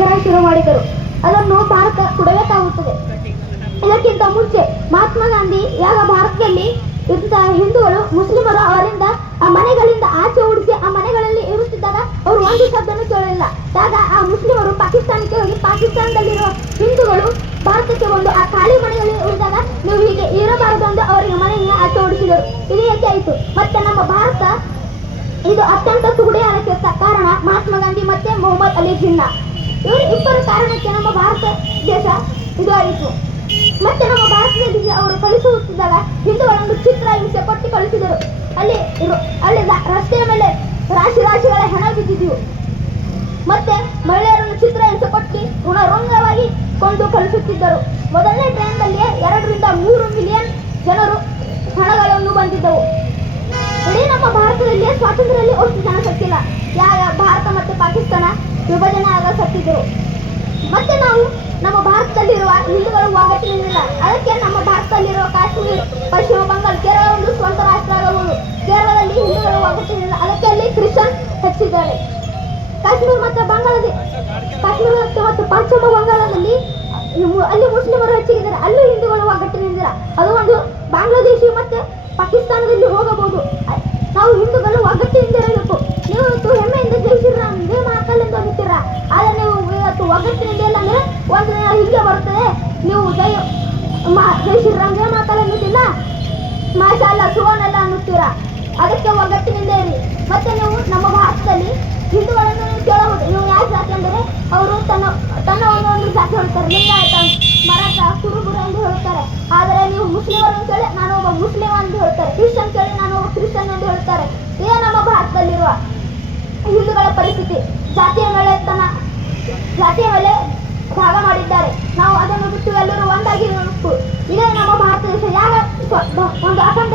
ಸತ್ಯಾಗ್ರಹ ಶುರು ಮಾಡಿದರು. ಅದನ್ನು ಭಾರತ ಕೊಡಬೇಕಾಗುತ್ತದೆ. ಇದಕ್ಕಿಂತ ಮುಂಚೆ ಮಹಾತ್ಮ ಗಾಂಧಿ ಯಾಗ ಭಾರತದಲ್ಲಿ ಹಿಂದೂಗಳು ಮುಸ್ಲಿಮರು ಅವರಿಂದ ಆ ಮನೆಗಳಿಂದ ಆಚೆ ಓಡಿಸಿ ಆ ಮನೆಗಳಲ್ಲಿ ಇರುತ್ತಿದ್ದಾಗ ಅವರು ಒಂದು ಶಬ್ದನೂ ಕೇಳಲಿಲ್ಲ. ಆಗ ಆ ಮುಸ್ಲಿಮರು ಪಾಕಿಸ್ತಾನಕ್ಕೆ ಹೋಗಿ ಪಾಕಿಸ್ತಾನದಲ್ಲಿರುವ ಹಿಂದೂಗಳು ಭಾರತಕ್ಕೆ ಬಂದು ಆ ಖಾಲಿ ಮನೆಗಳಲ್ಲಿ ಉಳಿದಾಗ ನೀವು ಹೀಗೆ ಇರಬಾರದು ಎಂದು ಅವರಿಗೆ ಮನೆಯಿಂದ ಆಚೆ ಓಡಿಸಿದರು. ಇದು ಏಕೆ ಆಯಿತು? ಮತ್ತೆ ನಮ್ಮ ಭಾರತ ಇದು ಅತ್ಯಂತ ತುಗುಡಿಯಾರಕ್ಕೆ ಕಾರಣ ಮಹಾತ್ಮ ಗಾಂಧಿ ಮತ್ತೆ ಮೊಹಮ್ಮದ್ ಅಲಿ ಜಿನ್ನಾ. ಇವರು ಇಬ್ಬರು ಕಾರಣಕ್ಕೆ ನಮ್ಮ ಭಾರತ ದೇಶ ಇದು ಆಯಿತು. ಮತ್ತೆ ನಮ್ಮ ಭಾರತದಲ್ಲಿ ಅವರು ಕಳಿಸುತ್ತಿದ್ದಾಗ ಹಿಂದೂಗಳನ್ನು ಚಿತ್ರ ಹಿಂಸೆ ಕೊಟ್ಟು ಕಳಿಸಿದರು. ಅಲ್ಲಿ ರಸ್ತೆಯ ಮೇಲೆ ರಾಶಿಗಳ ಹೆಣ ಬಿದ್ದಿದ್ದವು. ಮತ್ತೆ ಮಹಿಳೆಯರನ್ನು ಚಿತ್ರ ಹಿಂಸೆ ಕೊಟ್ಟು ಋಣರಂಗವಾಗಿ ಕೊಂಡು ಕಳಿಸುತ್ತಿದ್ದರು. ಮೊದಲನೇ ಟ್ರೈನ್ನಲ್ಲಿ 2 ರಿಂದ 3 ಮಿಲಿಯನ್ ಜನರು ಹಣಗಳನ್ನು ಬಂದಿದ್ದವು. ಇಡೀ ನಮ್ಮ ಭಾರತದಲ್ಲಿ ಸ್ವಾತಂತ್ರ್ಯದಲ್ಲಿ ಅಷ್ಟು ಜನ ಸತ್ತಿಲ್ಲ. ಯಾಗ ಭಾರತ ಮತ್ತು ಪಾಕಿಸ್ತಾನ ವಿಭಜನೆ ಆಗ ಸತ್ತಿದ್ದರು. ಮತ್ತೆ ನಾವು ನಮ್ಮ ಭಾರತದಲ್ಲಿರುವ ಹಿಂದೂಗಳು ಒಗ್ಗಟ್ಟಿನಿಂದಿಲ್ಲ. ಅದಕ್ಕೆ ನಮ್ಮ ಭಾರತದಲ್ಲಿರುವ ಕಾಶ್ಮೀರ, ಪಶ್ಚಿಮ ಬಂಗಾಳ, ಕೇರಳ ಒಂದು ಸ್ವಂತ ರಾಷ್ಟ್ರ ಆಗಬಹುದು. ಕೇರಳದಲ್ಲಿ ಹಿಂದೂಗಳು ಒಗ್ಗಟ್ಟಿನಿಂದ, ಅದಕ್ಕೆ ಅಲ್ಲಿ ಕ್ರಿಶ್ಚಿಯನ್ ಹೆಚ್ಚಿದ್ದಾರೆ. ಕಾಶ್ಮೀರ ಮತ್ತು ಪಶ್ಚಿಮ ಬಂಗಾಳದಲ್ಲಿ ಅಲ್ಲಿ ಮುಸ್ಲಿಮರು ಹೆಚ್ಚಿದ್ದಾರೆ. ಅಲ್ಲೂ ಹಿಂದೂಗಳು ಒಗ್ಗಟ್ಟಿನಿಂದಿಲ್ಲ. ಅದು ಒಂದು ಬಾಂಗ್ಲಾದೇಶಿ ಮತ್ತೆ ಪಾಕಿಸ್ತಾನದಲ್ಲಿ ಹೋಗಬಹುದು. ನಾವು ಹಿಂದೂಗಳು ಒಗ್ಗಟ್ಟಿನಿಂದ ಇರಬೇಕು. ನೀವು ಇವತ್ತು ಹೆಮ್ಮೆಯಿಂದ ಜೈ ಶ್ರೀರಾಮ್ ಜೈ ಮಹಾಕಾಲ್ ಎಂದು ಅನ್ನುತ್ತೀರಾ. ಆದರೆ ನೀವು ಇವತ್ತು ಒಗ್ಗಟ್ಟಿನಿಂದ ಇಲ್ಲ ಅಂದ್ರೆ ಒಂದು ದಿನ ಹಿಂಗೆ ಬರುತ್ತದೆ, ನೀವು ಜೈ ಶ್ರೀರಾಮ್ ಜೈ ಮಹಾಕಾಲ್ ಅನ್ನುತ್ತಿಲ್ಲ, ಮಾಷಾ ಅಲ್ಲ ಸುವರ್ಣ ಎಲ್ಲ ಅನ್ನುತ್ತೀರಾ. ಅದಕ್ಕೆ ಒಗ್ಗಟ್ಟಿನಿಂದ ಇರಿ. ಮತ್ತೆ ನೀವು ನಮ್ಮ ಭಾರತದಲ್ಲಿ ಹಿಂದೂಗಳನ್ನು ಕೇಳಬಹುದು, ನೀವು ಯಾವ ಜಾತಿ ಅಂದರೆ ಅವರು ತನ್ನ ಒಂದೊಂದು ಜಾತಿ ಹೇಳ್ತಾರೆ. ಲಿಂಗಾಯತ, ಮರಾಠ, ಕುರುಬರು ಎಂದು ಹೇಳ್ತಾರೆ. ಆದರೆ ನೀವು ಮುಸ್ಲಿಮರನ್ನು ಕೇಳಿ ನಾನು ಒಬ್ಬ ಮುಸ್ಲಿಂ ಎಂದು ಹೇಳ್ತಾರೆ. ಕ್ರಿಶ್ಚಿಯನ್ ಕೇಳಿ ನಾನು ಒಬ್ಬ ಕ್ರಿಶ್ಚಿಯನ್ ಎಂದು ಹೇಳ್ತಾರೆ. ಇದೇ ನಮ್ಮ ಭಾರತದಲ್ಲಿರುವ ಹಿಂದೂಗಳ ಪರಿಸ್ಥಿತಿ. ಜಾತಿಯ ಮೇಲೆ ಭಾಗ ಮಾಡಿದ್ದಾರೆ. ನಾವು ಅದನ್ನು ಬಿಟ್ಟು ಎಲ್ಲರೂ ಒಂದಾಗಿ ಇರಬೇಕು. ಇದೇ ನಮ್ಮ ಭಾರತ ದೇಶ. ಯಾವ ಒಂದು ಅಖಂಡ